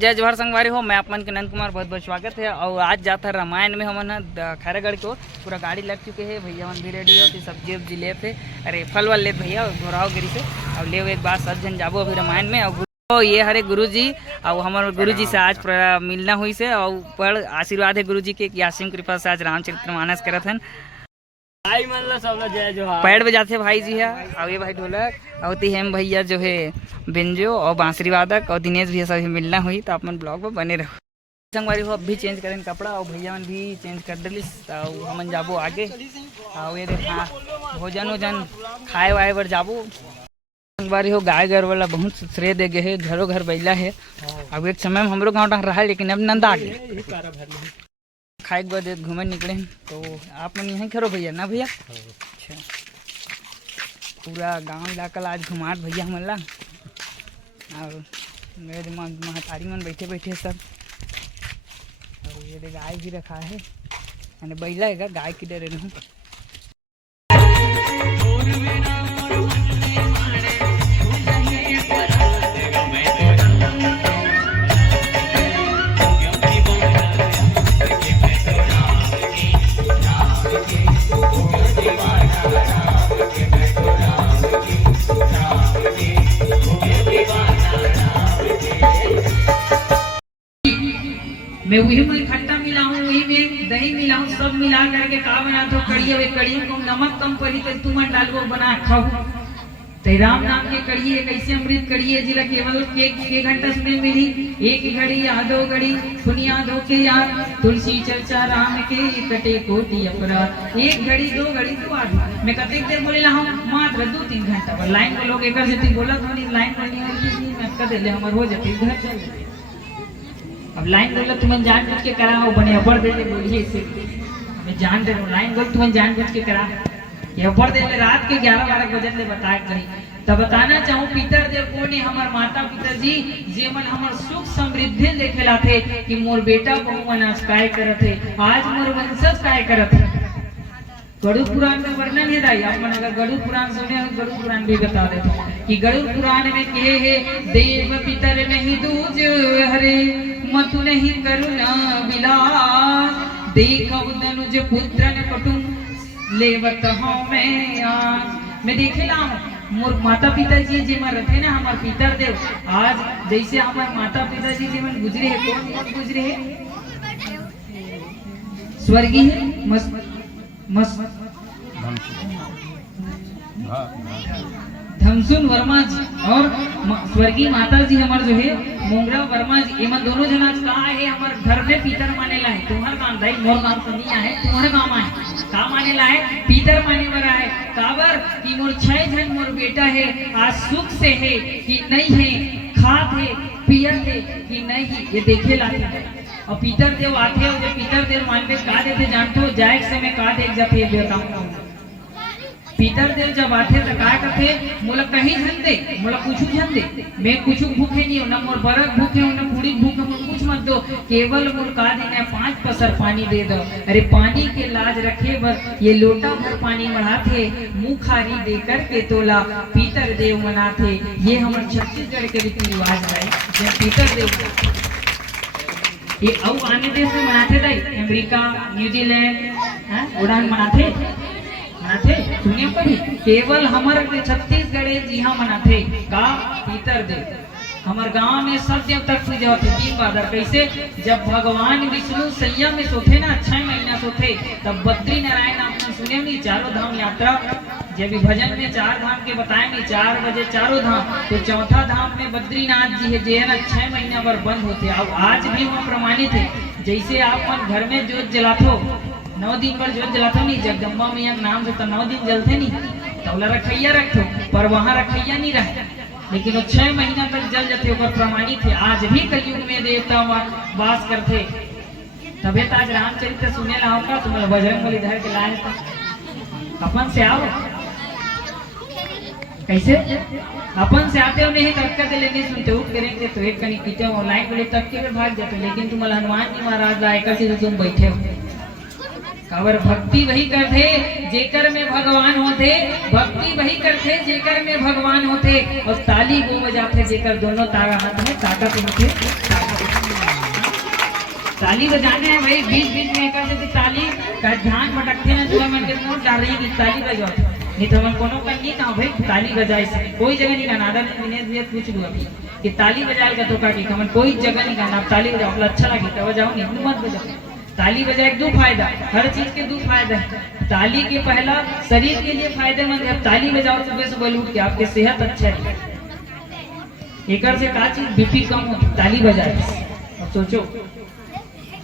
जय जोहर संगवारी हो, मैं अपन के नंद कुमार, बहुत बहुत स्वागत है। और आज जाता रामायण में हमन खैरागढ़ को पूरा गाड़ी लग चुके हैं। भैया मन भी रेडी हो तो सब्जी उब्जी लेते, अरे फल वल लेते भैया घोराव गिरी से। और ले एक बार सब जन जाबो अभी रामायण में। और ये हरे गुरुजी और हमारे गुरुजी से आज मिलना हुई से और बड़ आशीर्वाद है गुरुजी के कि आसिम कृपा से आज रामचरितमानस करत हन। पैड बजाते भाई जी है। और ये भाई ढोलक और हम भैया जो है बेंजो और बांसुरी वादक और दिनेश भैया सभी मिलना हुई। तो अपन ब्लॉग में बने रहो। संगवारी हो, अब भी चेंज करें कपड़ा और भैया मन भी चेंज कर दिलिस। और हमन जाबो आगे और ये देखा भोजन वोजन खाए वाए बर जाबो। संगवारी हो, गाय घर वाला बहुत श्रेय दे गए है, घरों घर बैला है। अब एक समय में हमरो गाँव रहा लेकिन अब नंदा आ गए खाए के बाद घूमे निकले। तो आप मन यहीं करो भैया ना भैया। अच्छा, पूरा गांव इलाका आज घुमात भैया हमन ला। और मेरे महतारी मन बैठे बैठे सब। और ये गाय भी रखा है, मैंने बैला है गाय की डरे नहीं। मैं वही में खट्टा मिलाऊं, वही में दही मिलाऊं, सब मिला करके का बना तो कढ़ी। अब कढ़ी को नमक कम पड़ी तो तुम डालबो बना खाओ। तो राम नाम के कढ़ी है, कैसे अमृत कढ़ी है जिला केवल एक घंटा सुने मिली। एक घड़ी आधो घड़ी दुनिया धोखे यार, तुलसी चर्चा राम के कटे कोटि अपराध। एक घड़ी दो घड़ी तो आधी मैं कतेक देर बोले ला मात्र 2-3 घंटा पर लाइन को लोग एक से बोला तो नहीं लाइन नहीं मैं कह दे हमर हो जाते घर चल। अब लाइन बोला तुम्हें जान बुझ के करा हो बने अपर दे बोलिए से मैं जान दे लाइन बोल तुम्हें जान बुझ के करा ये अपर दे रात के 11-12 बजे ले बताया करी। तब बताना चाहूँ पितर देव को ने हमार माता पिता जी जेमन हमार सुख समृद्धि देखेला थे कि मोर बेटा बहु अनाज काय करत है, आज मोर वंशज काय करत है। गरुड़ पुराण में वर्णन है दाई आप अगर गरुड़ पुराण सुने हो गरुड़ पुराण भी बता देते कि गरुड़ पुराण में कहे है देव पितर नहीं दूज हरे मथु नहीं करुणा विलास, देखो धनुज पुत्र न कटुम लेवत हूं मैं देखेला हूं मोर माता पिता जी जे मन रथे ना हमार पितर देव आज जैसे हमार माता पिता जी जे मन गुजरे है। कौन गुजरे है? स्वर्गीय धमसुन वर्मा जी और स्वर्गीय माता जी हमार जो है मोंगरा वर्मा जी, एमन दोनों जन आज कहा है हमार घर में पीतर माने ला है। तुम्हार काम भाई मोर काम तो नहीं है, तुम्हारा काम है का माने ला है पीतर माने वाला है। काबर कि मोर 6 जन मोर बेटा है आज सुख से है कि नहीं है, खात है पियत है कि नहीं ये देखे लाते है। और पीतर देव आते हो जब पीतर देव मानवे का देते जानते हो जाए समय का देख जाते बताऊं। पीतर देव जब आते तो का करते मोला कहीं झन दे मोला कुछ झन दे मैं कुछ भूखे नहीं हो ना मोर बरक भूखे हो ना पूरी भूखे मोर कुछ मत दो केवल मोर का देना 5 पसर पानी दे दो। अरे पानी के लाज रखे बर ये लोटा भर पानी बढ़ाते मुँह खारी दे करके तोला पीतर देव मनाते। ये हमारे छत्तीसगढ़ के रीति रिवाज है। पीतर देव ये अब आने देश में मनाते थे अमेरिका न्यूजीलैंड उड़ान मनाते सुनिए पढ़ी केवल हमारे छत्तीसगढ़ जी हाँ मनाते का पीतर देव। हमारे गांव में सब देव तक पूजा होते 3 बार। कैसे जब भगवान विष्णु संयम में सोते ना 6 महीना सोते तब बद्री नारायण नाम सुने नहीं 4 धाम यात्रा जब भजन में 4 धाम के बताए नहीं 4 बजे 4 धाम तो 4था धाम में बद्रीनाथ जी है जे है ना 6 महीना पर बंद होते। अब आज भी वहाँ प्रमाणित है। जैसे आप घर में जोत जलाते 9 दिन पर जोत जलाते नहीं जगदम्बा मैया नाम से तो 9 दिन जलते नहीं तौला रखैया रखो पर वहाँ रखैया नहीं रहे लेकिन वो 6 महीना तक जल जाते ऊपर प्रमाणित है। आज भी कलयुग में देवता वास करते। तबे आज रामचरित्र सुने ला होगा तुम्हें बजरंग बली धर के लाए अपन से आओ कैसे अपन से आते हो नहीं तब कहते लेने सुनते उठ करेंगे तो एक कहीं पीते हो लाइन बोले तब के भाग जाते लेकिन तुम हनुमान जी महाराज लाए कर से तुम बैठे हो। काबर भक्ति वही करते जेकर में भगवान होते, भक्ति वही करते जेकर में भगवान होते और ताली वो बजाते जेकर दोनों तारा हाथ में ताकत होते। ताली बजाने है भाई, बीच बीच में कर देती ताली का ध्यान भटकते ना, जो मन के नोट डाल रही है ताली बजाओ, नहीं तो मन कोनो का नहीं ना भाई ताली बजाए से कोई जगह नहीं गाना। आदर दिनेश भैया पूछ लूँ अभी कि ताली बजाएगा तो का की कमन कोई जगह नहीं गाना, आप ताली बजाओ मतलब अच्छा लगे तो बजाओ, नहीं मत बजाओ। ताली बजाए दो फायदा, हर चीज के दो फायदा है। ताली के पहला शरीर के लिए फायदेमंद है, ताली बजाओ सुबह सुबह उठ के आपके सेहत अच्छा है। एक से का चीज बीपी कम हो ताली बजाए, अब सोचो।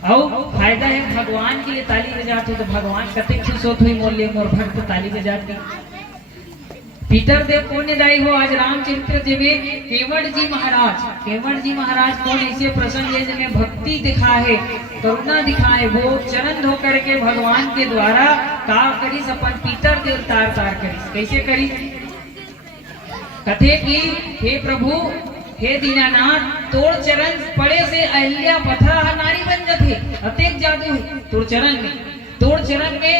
और फायदा है भगवान के लिए ताली बजाते हो तो भगवान कते खुश होते हुई मोल्ले मोर भक्त ताली बजाते। पीतर देव पुण्यदायी हो आज रामचरित्र जी में केवट जी महाराज कौन ऐसे प्रसंग है जिनमें भक्ति दिखाए, करुणा दिखाए, वो चरण धो करके भगवान के द्वारा का करी अपन पीतर देव तार करी। कैसे करी? कथे की हे प्रभु हे दीनानाथ तोड़ चरण पड़े से अहिल्या पथरा नारी बन जाते, अतेक जादू है तोड़ चरण में। तोड़ चरण में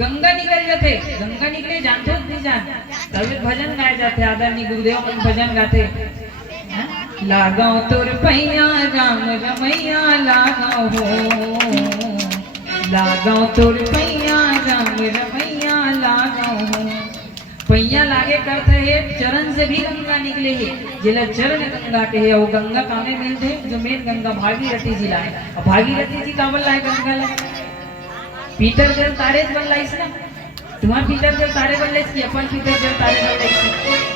गंगा निकल जाते, गंगा निकले जानते हो नहीं जान, तभी भजन गाए जाते, आदरणीय गुरुदेव मन भजन गाते। लगाओ तोर पैया राम रमैया लगाओ हो, लगाओ तोर पैया राम रमैया लगाओ हो। पैया लागे करते है चरण से भी गंगा निकले है, जिला चरण गंगा के है। वो गंगा कामे मिलते जो मेन गंगा भागीरथी जिला है, और भागीरथी जी का बल्ला है गंगा ला पीतर देव तारे बनलाइस ना, तुम्हारा पीतर देव तारे बनलाइस की अपन पीतर देव तारे बनलाइस।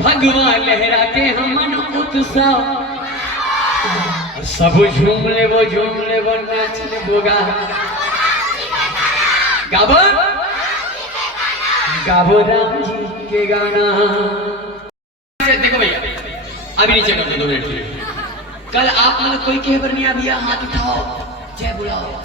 भगवान लहरा के हमन उत्साह, सब झूम ले वो नाच ले वो गाबो राम जी के गाना। देखो भैया अभी नीचे कर दो 2 मिनट के लिए। कल आप मतलब कोई कह नहीं भैया हाथ उठाओ जय बुलाओ।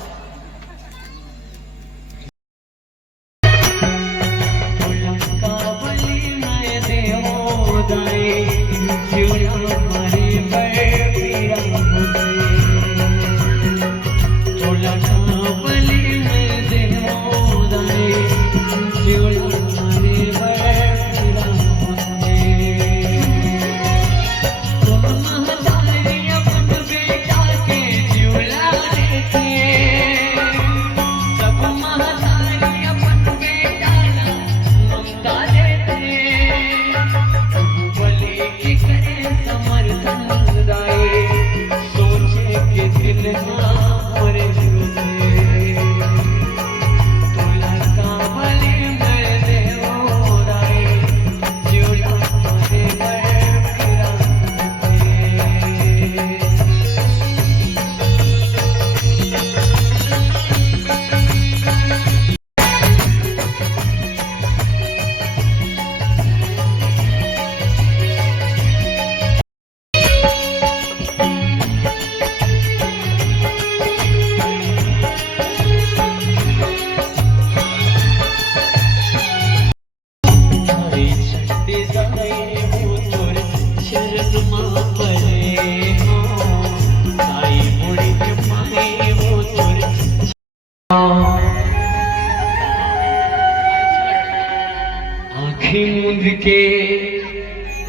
आँखें मूंद के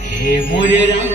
हे मोरे राम